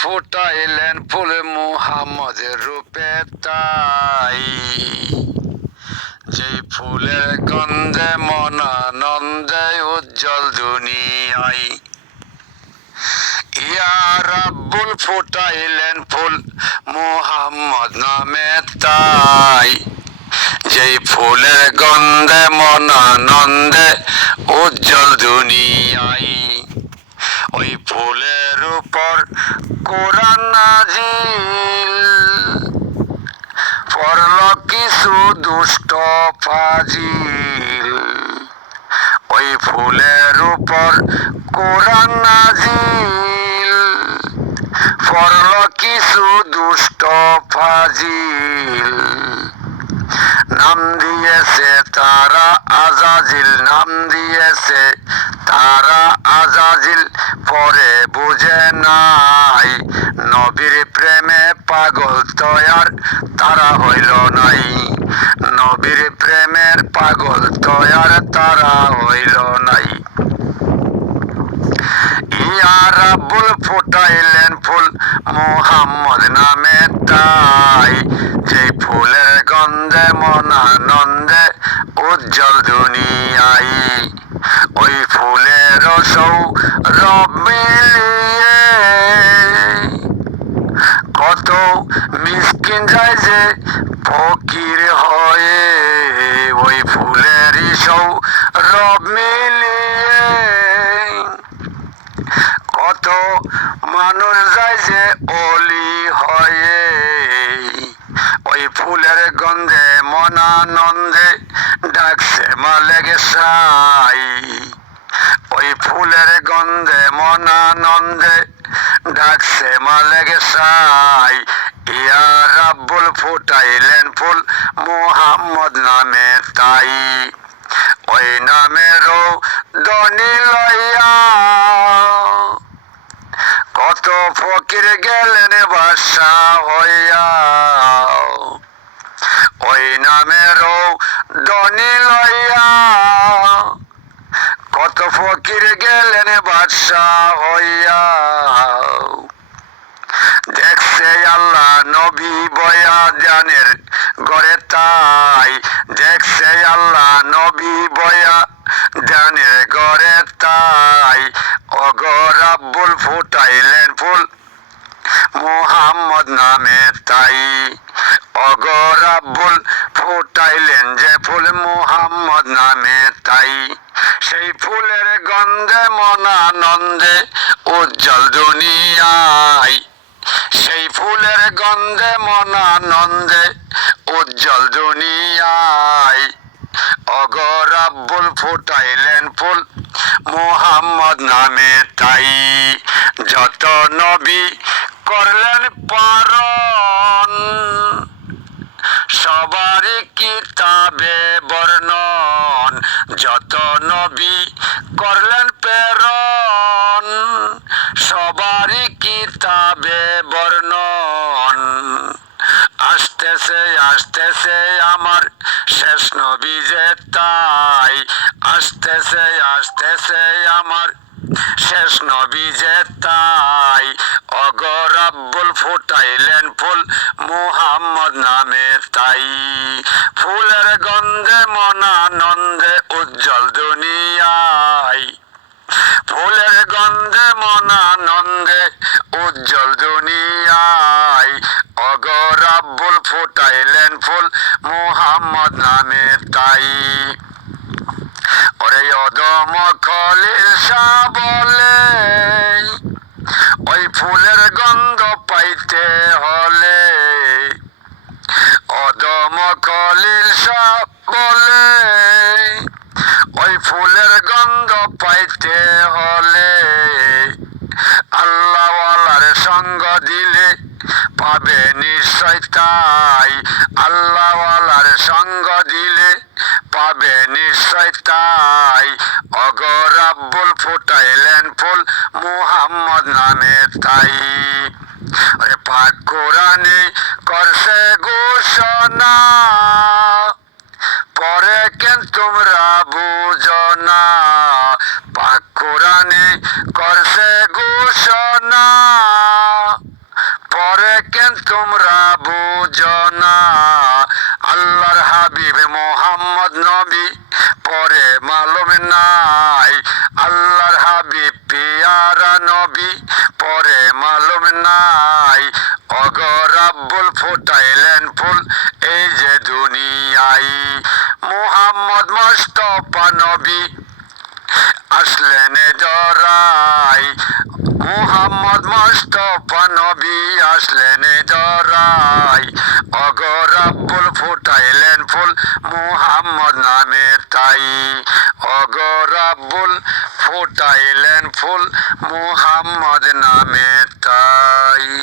ফুটাইলেন ফুল মুহাম্মদের রূপে তাই। যেই ফুলের গন্ধে মনানন্দে উজ্জ্বল দুনিয়ায় ইয়া রাব্বুল ফুটাইলেন ফুল মুহাম্মদ নামে তাই। যেই ফুলের গন্ধে মনানন্দে উজ্জ্বল দুনিয়ায় ওই ফুলের উপর কোরআন নাজিল পড়ল কিছু দুষ্ট ফাজিল। ওই ফুলের উপর কোরআন নাজিল পড়ল কিছু দুষ্ট ফাজিল। নাম দিয়েছে তারা আজাজিল, নাম দিয়েছে তারা আজাজিল পরে বুঝে নাই। নবীর প্রেমে পাগল তয়ার তারা হইল নাই। নবীর প্রেমের পাগল তয়ার তারা হইল নাই। ইয়া রাব্বুল ফুটাইলেন ফুল মোহাম্মদ নামে তাই। যে ফুলের গন্ধে মনানন্দে উজ্জ্বল দুনিয়াই ওই ফুলের সৌ মিলিয়ে কত মিসকিন যায় যে ফকির হয়ে ওই ফুলেরই সৌ রব মিলিয়ে। কত মানুষ যায় যে অলি হয়ে ওই ফুলের গন্ধে মনানন্দে ডাকছে মালেগে সাই। ওই ফুলের গন্ধে মনানন্দে ডাকছে মালেগে সাই। ইয়া রাব্বুল ফুটাইলেন ফুল মোহাম্মদ নামে তাই। ওই নামেরও দনি লইয়া। কত ফকির গেলেন বাসা হইয়া। ওই নামেরও দনি লইয়া কত ফকির গেলেন বাদশা হইয়া দেখছে আল্লাহ নবী বয়া জানের গড়ে তাই। দেখছে আল্লাহ নবী বয়া জানের গড়ে তাই। অগরাব্বুল ফুটাইলেন ফুল মুহাম্মদ নামে তাই। অগরাব্বুল ফুটাইলেন যে ফুল মুহাম্মদ নামে তাই। সেই ফুলের গন্ধে মনানন্দে উজ্জ্বল দুনিয়ায়। সেই ফুলের গন্ধে মনানন্দে উজ্জ্বল দুনিয়ায়। অগরাব্বুল ফুটাইলেন ফুল, মোহাম্মদ নামে তাই। যত নবী করলেন পারণ, সবারই কিতাবে বর্ণন। যত নবী করলেন প্রেরণ, সবারই কিতাবে বর্ণন। আসতেছে আসতেছে আমার শেষ নবী যে তাই। আসতেছে আসতেছে আমার শেষ নবী যে তাই। অগরাব্বুল ফুটাইলেন ফুল মুহাম্মদ নামে তাই। ফুলের গন্ধে মনানন্দে উজ্জ্বল দুনিয়ায়। ফুলের গন্ধে মনানন্দে উজ্জ্বল দুনিয়ায়। অগরাব্বুল ফুটাইলেন ফুল, মুহাম্মদ নামে তাই। ওরে অদম খলিল শাহ বলে, ওই ফুলের গন্ধ পাইতে হলে। অদম খলিল শাহ বলে ওই ফুলের গন্ধ পাইতে হলে আল্লাহওয়ালার সঙ্গ দিলে পাবে নিশ্চয় তাই। আল্লাহওয়ালার সঙ্গ দিলে পাবে নিশ্চয় তাই। অগরাব্বুল ফুটাইলেন ফুল মুহাম্মদ নামে তাই। পাক কোরআনে করছে ঘোষণা, পরে কেন তোমরা বুঝো না? পাক কোরআনে করছে ঘোষণা তোমরা বুঝো না আল্লাহর হাবিব মোহাম্মদ নবী পরে মালুম নাই আল্লাহর হাবিব পিয়ারা নবী পরে মালুম নাই। অগরাব্বুল ফুটাইলেন ফুল এই যে দুনিয়াই। মোহাম্মদ মোস্তফা নবী আসলেন জরাই মুহাম্মদ মোস্তফা নবী আসলেন জরাই অগরাব্বুল ফুটাইলেন ফুল মুহাম্মদ নামে তাই। অগরাব্বুল ফুটাইলেন ফুল মুহাম্মদ নামে ಈ